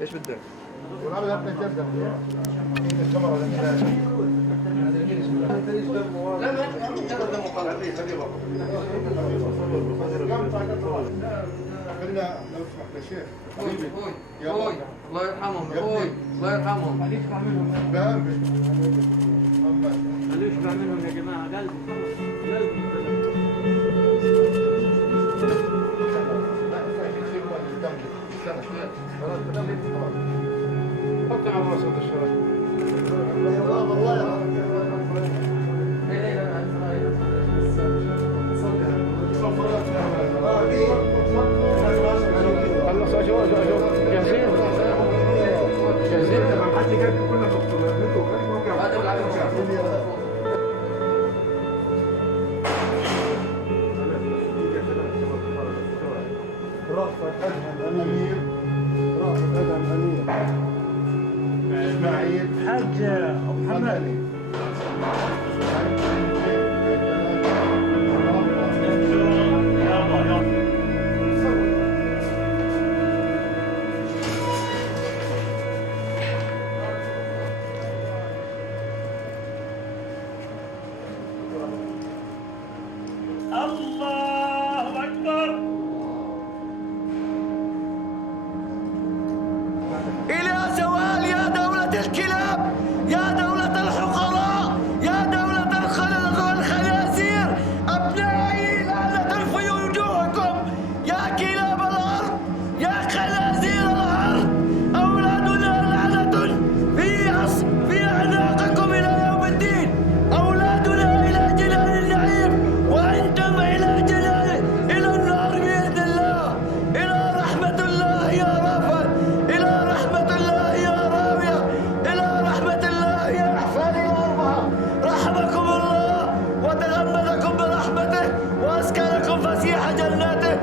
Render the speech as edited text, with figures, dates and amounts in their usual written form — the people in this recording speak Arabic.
ايش بدك؟ والعبد هات لك كبده الكاميرا لا ما تقدم وقال لي خليه خلينا لو سمحت يا شيخ اخوي الله يرحمهم اخوي الله يرحمهم خليه يشبع منهم خليه يشبع منهم يا جماعه حط على راس هذا الشرف خلص اشوف جاهزين حد جاب كنا رأفت أدهم أمير رأفت أدهم أمير إسماعيل حاج أبو محمد الله أكبر إلى زوال يا دولة الكلاب يا دولة الحقراء يا دولة الخلق والخنازير أبنائي لعنة في وجوهكم يا كلاب الأرض يا خنازير الأرض أولادنا لعنة في أعناقكم إلى يوم الدين أولادنا إلى جنان النعيم وأنتم إلى النار بإذن الله إلى رحمة الله يا رافد إلى رحمة الله يا راوية إلى رحمة الله يا أحفاد الأربعة رحمكم الله وتغمدكم برحمته وأسكنكم فسيح جناته